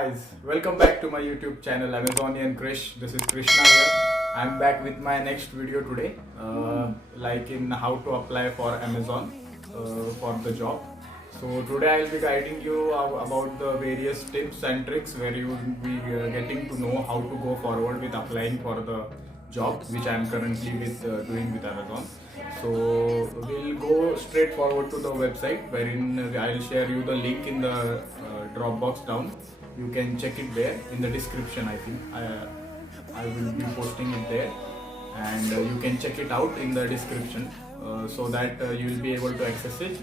guys, welcome back to my YouTube channel Amazonian Krish. This is Krishna here. I'm back with my next video today, like in how to apply for Amazon for the job. So today I'll be guiding you about the various tips and tricks where you will be getting to know how to go forward with applying for the job which I'm currently doing with Amazon. So we'll go straight forward to the website wherein I'll share you the link in the drop box down. You can check it there in the description. I think I will be posting it there, and you can check it out in the description so that you will be able to access it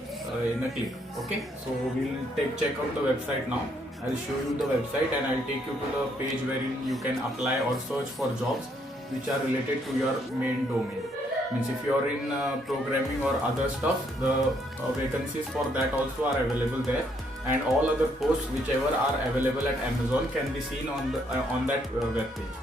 in a click. Okay, so we'll check out the website now. I'll show you the website and I'll take you to the page wherein you can apply or search for jobs which are related to your main domain. Means if you are in programming or other stuff, the vacancies for that also are available there, and all other posts whichever are available at Amazon can be seen on the on that web page.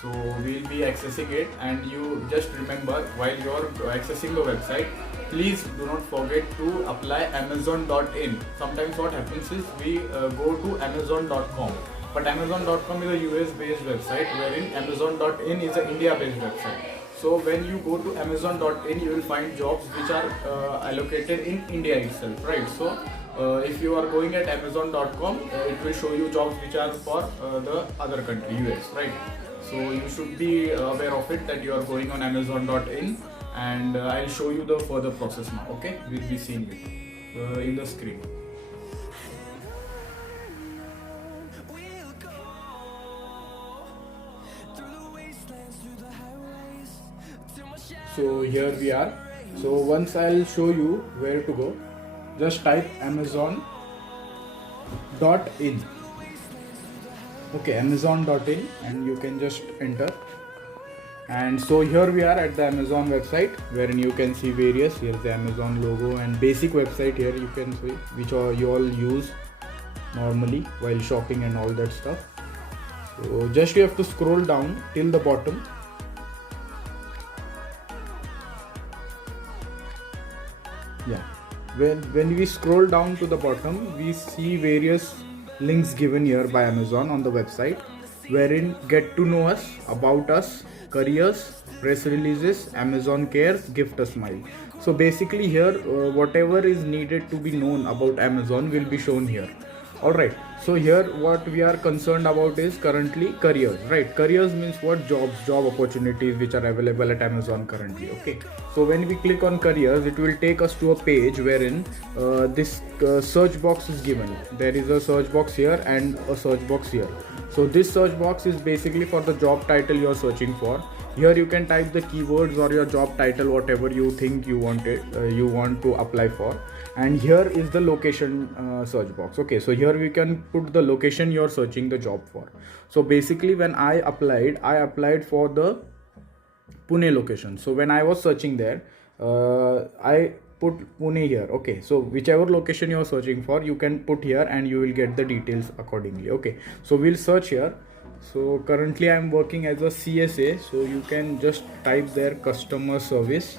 So we'll be accessing it, and you just remember while you're accessing the website, please do not forget to apply Amazon.in. Sometimes what happens is we go to Amazon.com, but Amazon.com is a US based website wherein Amazon.in is an India based website. So when you go to Amazon.in, you will find jobs which are allocated in India itself, right? So if you are going at Amazon.com, it will show you jobs which are for the other country, US, right? So you should be aware of it that you are going on Amazon.in, and I'll show you the further process now. Okay, we'll be seeing it in the screen. So here we are. So once I'll show you where to go, just type Amazon.in. Okay, Amazon.in, and you can just enter. And so here we are at the Amazon website wherein you can see various. Here's the Amazon logo and basic website here you can see, which you all use normally while shopping and all that stuff. So just you have to scroll down till the bottom. Yeah, when we scroll down to the bottom, we see various links given here by Amazon on the website, wherein get to know us, about us, careers, press releases, Amazon cares, gift a smile. So basically here whatever is needed to be known about Amazon will be shown here. Alright, so here what we are concerned about is currently careers, right? Careers means what? Jobs, job opportunities which are available at Amazon currently. Okay, so when we click on careers, it will take us to a page wherein this search box is given. There is a search box here and a search box here. So this search box is basically for the job title you are searching for. Here you can type the keywords or your job title, whatever you think you want to apply for. And here is the location search box. Okay, so here we can put the location you're searching the job for. So basically when I applied for the Pune location. So when I was searching there, I put Pune here. Okay, so whichever location you're searching for, you can put here and you will get the details accordingly. Okay, so we'll search here. So currently I'm working as a CSA, so you can just type there customer service,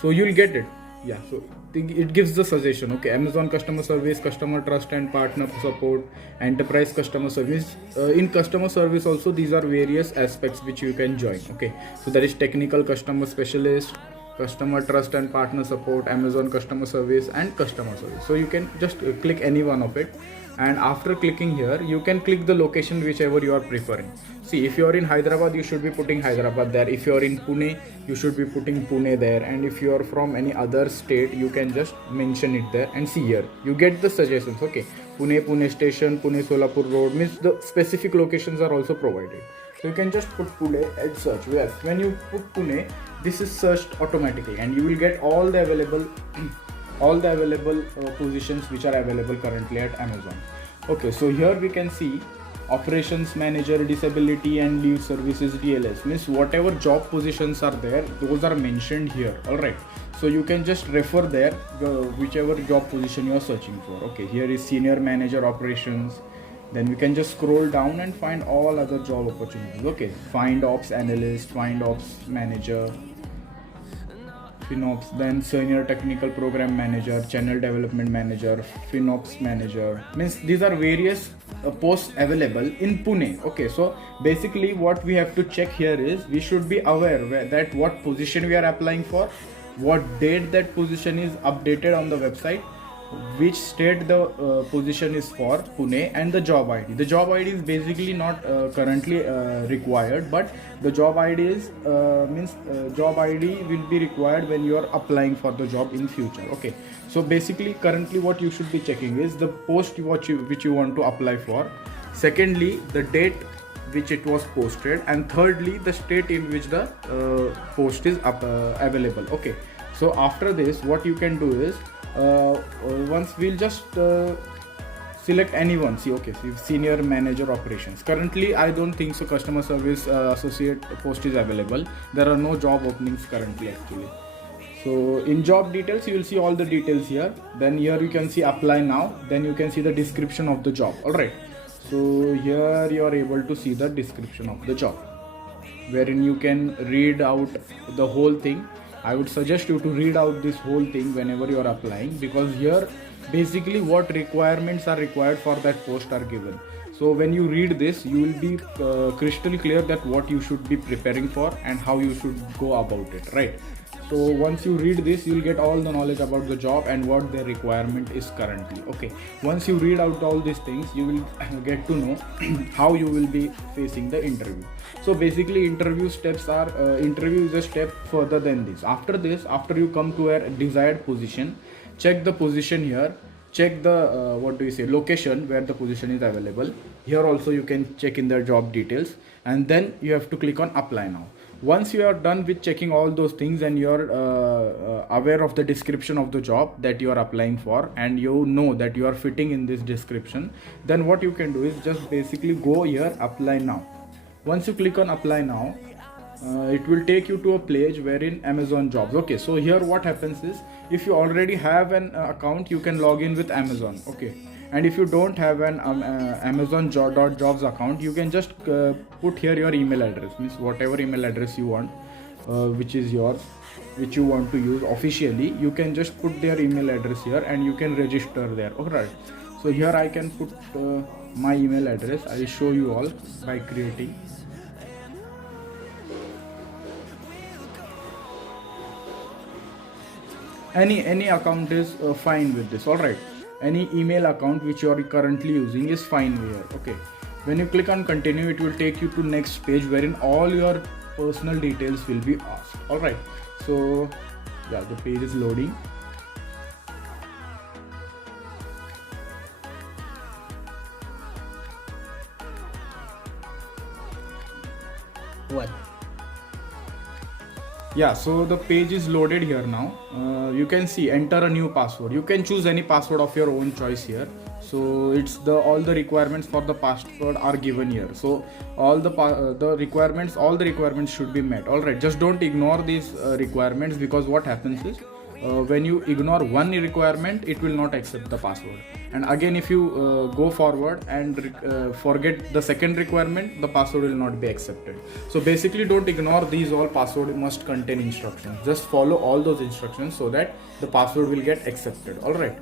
so you'll get it. Yeah, so it gives the suggestion. Okay, Amazon customer service, customer trust and partner support, enterprise customer service. In customer service also these are various aspects which you can join. Okay, so there is technical customer specialist, customer trust and partner support, Amazon customer service, and customer service. So you can just click any one of it, and after clicking here you can click the location whichever you are preferring. See, if you are in Hyderabad, you should be putting Hyderabad there. If you are in Pune, you should be putting Pune there, and if you are from any other state, you can just mention it there. And see, here you get the suggestions. Okay, Pune station, Pune Solapur road, means the specific locations are also provided. So you can just put Pune and search. When you put Pune, this is searched automatically, and you will get all the available positions which are available currently at Amazon. Okay, so here we can see operations manager, disability and leave services, DLS, means whatever job positions are there, those are mentioned here. All right, so you can just refer there whichever job position you are searching for. Okay, here is senior manager operations. Then we can just scroll down and find all other job opportunities. Okay, find ops analyst, find ops manager, FinOps, then Senior Technical Program Manager, Channel Development Manager, FinOps Manager. Means these are various posts available in Pune. Okay, so basically what we have to check here is we should be aware that what position we are applying for, what date that position is updated on the website, which state the position is for Pune, and the job ID. The job ID is basically not currently required, but the job ID is job ID will be required when you are applying for the job in future. Okay, so basically currently what you should be checking is the post which you want to apply for, secondly the date which it was posted, and thirdly the state in which the post is available. Okay, so after this what you can do is once we'll just select anyone. See, okay, so senior manager operations, currently I don't think so customer service associate post is available. There are no job openings currently actually. So in job details you will see all the details here, then here you can see apply now, then you can see the description of the job. All right, so here you are able to see the description of the job, wherein you can read out the whole thing. I would suggest you to read out this whole thing whenever you are applying, because here basically what requirements are required for that post are given. So when you read this, you will be crystal clear that what you should be preparing for and how you should go about it, right? So once you read this, you will get all the knowledge about the job and what their requirement is currently. Okay, once you read out all these things, you will get to know how you will be facing the interview. So basically interview steps are interview is a step further than this. After this, after you come to a desired position, check the position here, check the location where the position is available. Here also you can check in the job details, and then you have to click on apply now. Once you are done with checking all those things and you are aware of the description of the job that you are applying for, and you know that you are fitting in this description, then what you can do is just basically go here, apply now. Once you click on apply now, it will take you to a page wherein Amazon jobs. Okay, so here what happens is, if you already have an account, you can log in with Amazon. Okay, and if you don't have an Amazon jobs account, you can just put here your email address, means whatever email address you want, which is yours, which you want to use officially. You can just put their email address here and you can register there. Alright, so here I can put my email address. I will show you all by creating. Any account is fine with this. All right, any email account which you are currently using is fine here. Okay, when you click on continue, it will take you to next page wherein all your personal details will be asked. All right, so yeah, the page is loading. What? Yeah, so the page is loaded here now. You can see enter a new password. You can choose any password of your own choice here. So it's all the requirements for the password are given here. So all the requirements should be met. All right, just don't ignore these requirements, because what happens is when you ignore one requirement, it will not accept the password. And again, if you go forward and forget the second requirement, the password will not be accepted. So basically don't ignore these all password must contain instructions. Just follow all those instructions so that the password will get accepted. All right.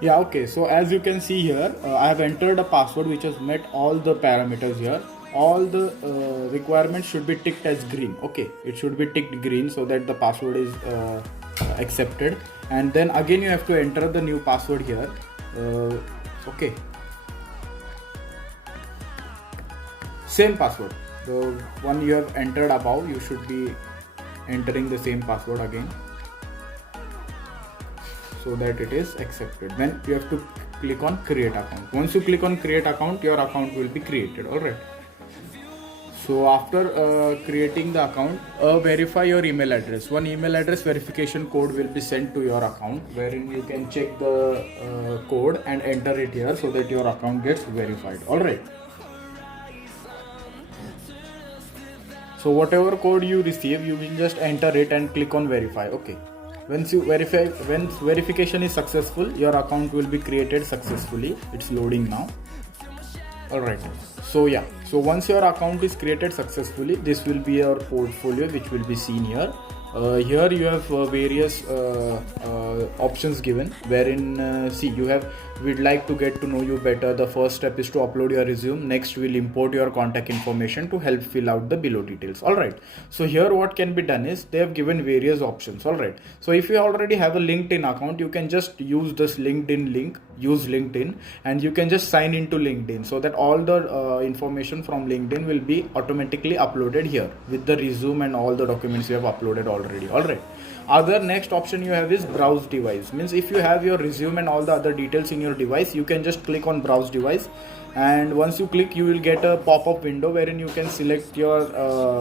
Yeah, okay, so as you can see here, I have entered a password which has met all the parameters here. All the requirements should be ticked as green. Okay, it should be ticked green so that the password is accepted. And then again you have to enter the new password here. Okay, same password, the one you have entered above, you should be entering the same password again so that it is accepted. Then you have to click on create account. Once you click on create account, your account will be created. All right, so after creating the account, verify your email address. One email address verification code will be sent to your account, wherein you can check the code and enter it here so that your account gets verified. All right, so whatever code you receive, you will just enter it and click on verify. Okay, once verification is successful, your account will be created successfully. It's loading now. Alright, so yeah, so once your account is created successfully, this will be your portfolio which will be seen here. Here you have various options given, wherein see, you have, we'd like to get to know you better. The first step is to upload your resume. Next we'll import your contact information to help fill out the below details. Alright, so here what can be done is they have given various options. Alright, so if you already have a LinkedIn account, you can just use this LinkedIn link, use LinkedIn, and you can just sign into LinkedIn, so that all the information from LinkedIn will be automatically uploaded here with the resume and all the documents you have uploaded already. Alright, other next option you have is browse device. Means if you have your resume and all the other details in your device, you can just click on browse device, and once you click, you will get a pop-up window wherein you can select your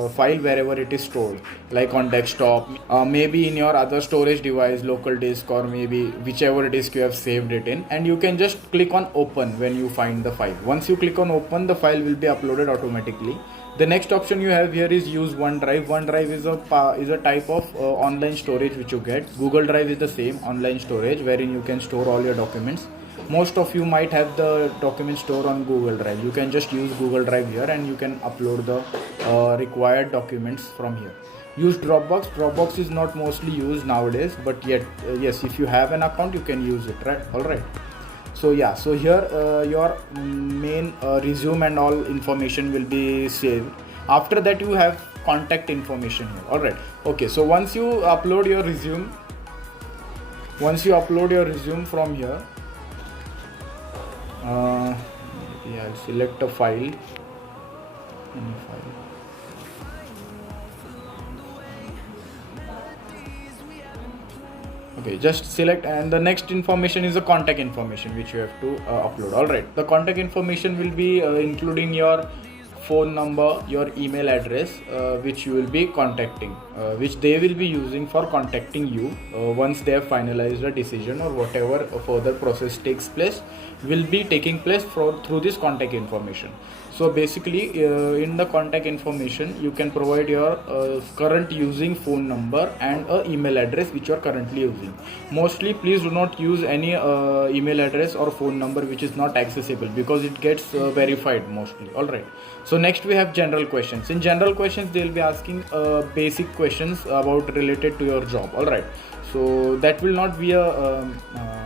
file wherever it is stored, like on desktop, maybe in your other storage device, local disk, or maybe whichever disk you have saved it in, and you can just click on open when you find the file. Once you click on open, the file will be uploaded automatically. The next option you have here is use OneDrive. OneDrive is a type of online storage which you get. Google Drive is the same online storage wherein you can store all your documents. Most of you might have the documents stored on Google Drive. You can just use Google Drive here and you can upload the required documents from here. Use Dropbox. Dropbox is not mostly used nowadays, but yet yes, if you have an account, you can use it, right? All right. So yeah, so here your main resume and all information will be saved. After that, you have contact information here. All right. Okay. So once you upload your resume, from here, yeah, I'll select a file. Any file. Okay, just select, and the next information is the contact information which you have to upload. Alright, the contact information will be including your phone number, your email address, which you will be contacting, which they will be using for contacting you once they have finalized a decision, or whatever further process takes place will be taking place through this contact information. So basically in the contact information, you can provide your current using phone number and email address which you are currently using. Mostly please do not use any email address or phone number which is not accessible, because it gets verified mostly. Alright, so next we have general questions. In general questions, they will be asking basic questions about related to your job. Alright, so that will not be a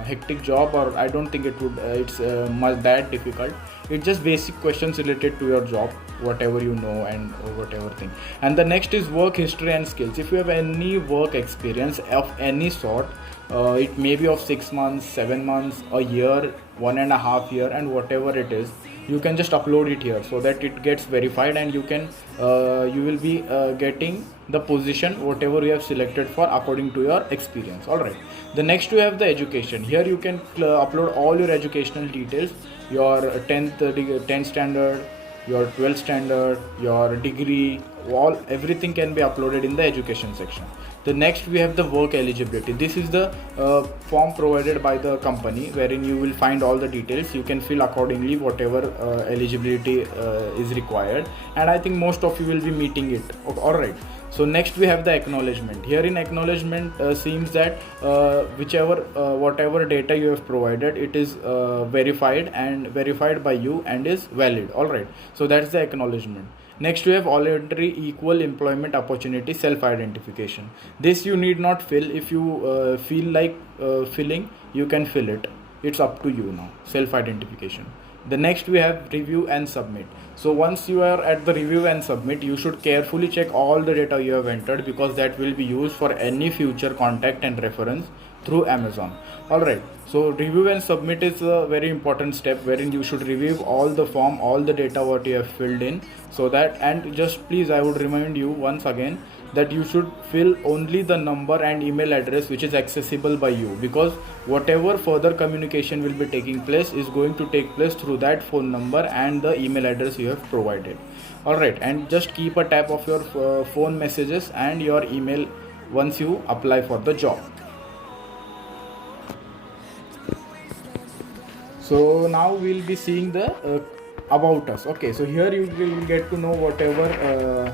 hectic job, or I don't think it would it's much that difficult. It's just basic questions related to your job, whatever you know and whatever thing. And the next is work history and skills. If you have any work experience of any sort, it may be of 6 months, 7 months, a year, 1.5 year, and whatever it is, you can just upload it here so that it gets verified, and you will be getting the position whatever you have selected for according to your experience. All right, the next you have the education. Here you can upload all your educational details, your 10th standard, your 12th standard, your degree, everything can be uploaded in the education section. The next we have the work eligibility. This is the form provided by the company wherein you will find all the details. You can fill accordingly whatever eligibility is required, and I think most of you will be meeting it. Alright, so next we have the acknowledgement. Here in acknowledgement seems that whatever data you have provided, it is verified by you and is valid. Alright, so that's the acknowledgement. Next we have voluntary equal employment opportunity self-identification. This you need not fill. If you feel like filling, you can fill it. It's up to you now. Self-identification. The next we have review and submit. So once you are at the review and submit, you should carefully check all the data you have entered, because that will be used for any future contact and reference through Amazon. Alright, so review and submit is a very important step wherein you should review all the form, all the data what you have filled in, so that, and just please, I would remind you once again that you should fill only the number and email address which is accessible by you, because whatever further communication will be taking place is going to take place through that phone number and the email address you have provided. Alright, and just keep a tab of your phone messages and your email once you apply for the job. So now we'll be seeing the about us. Okay, so here you will get to know whatever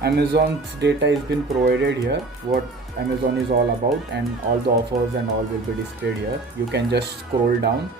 Amazon's data has been provided here, what Amazon is all about, and all the offers and all will be displayed here. You can just scroll down.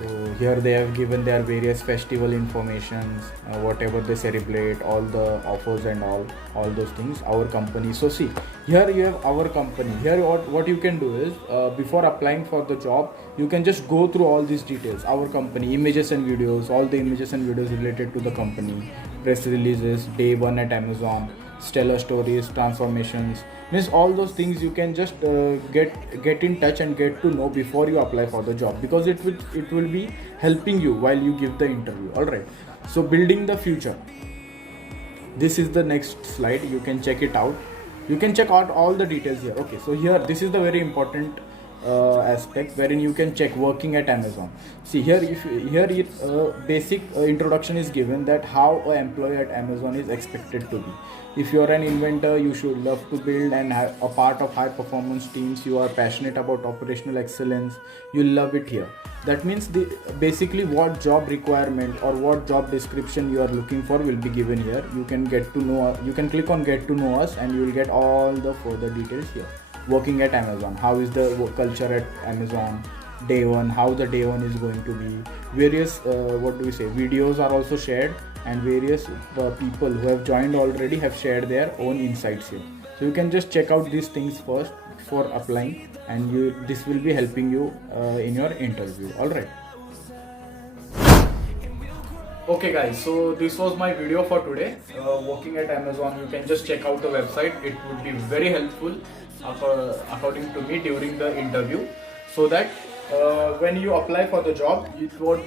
So here they have given their various festival informations, whatever they celebrate, all the offers and all those things. Our company. So see, here you have our company. Here what you can do is before applying for the job, you can just go through all these details. Our company, images and videos, all the images and videos related to the company, press releases, day one at Amazon, stellar stories, transformations, means all those things you can just get in touch and get to know before you apply for the job, because it will be helping you while you give the interview. All right, so building the future, this is the next slide. You can check it out. You can check out all the details here. Okay, so here this is the very important aspect wherein you can check working at Amazon. See here, if here it, basic introduction is given that how an employee at Amazon is expected to be. If you are an inventor, you should love to build and have a part of high performance teams. You are passionate about operational excellence, you love it here. That means the basically what job requirement or what job description you are looking for will be given here. You can get to know, you can click on get to know us and you will get all the further details here. Working at Amazon, how is the culture at Amazon, day one, how the day one is going to be, various what do we say, videos are also shared, and various people who have joined already have shared their own insights here. So you can just check out these things first before applying, and this will be helping you in your interview. All right. Okay guys, so this was my video for today. Working at Amazon, you can just check out the website. It would be very helpful according to me during the interview, so that when you apply for the job, it will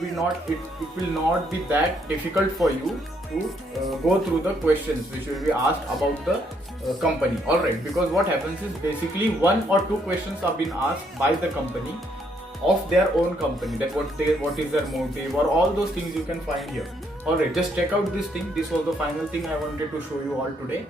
not be that difficult for you to go through the questions which will be asked about the company. Alright, because what happens is basically one or two questions are being asked by the company of their own company, that what is their motive, or all those things you can find here. Alright, just check out this thing. This was the final thing I wanted to show you all today.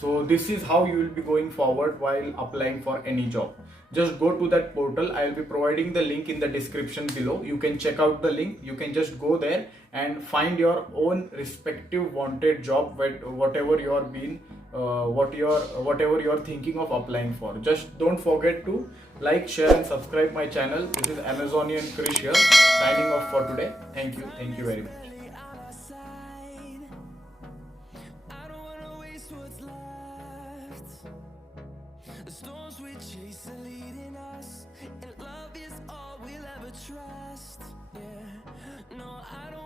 So this is how you will be going forward while applying for any job. Just go to that portal. I will be providing the link in the description below. You can check out the link. You can just go there and find your own respective wanted job, whatever you are being whatever you are thinking of applying for. Just don't forget to like, share and subscribe my channel. This is Amazonian Krish here, signing off for today. Thank you very much. The storms we chase are leading us, and love is all we'll ever trust. Yeah, no, I don't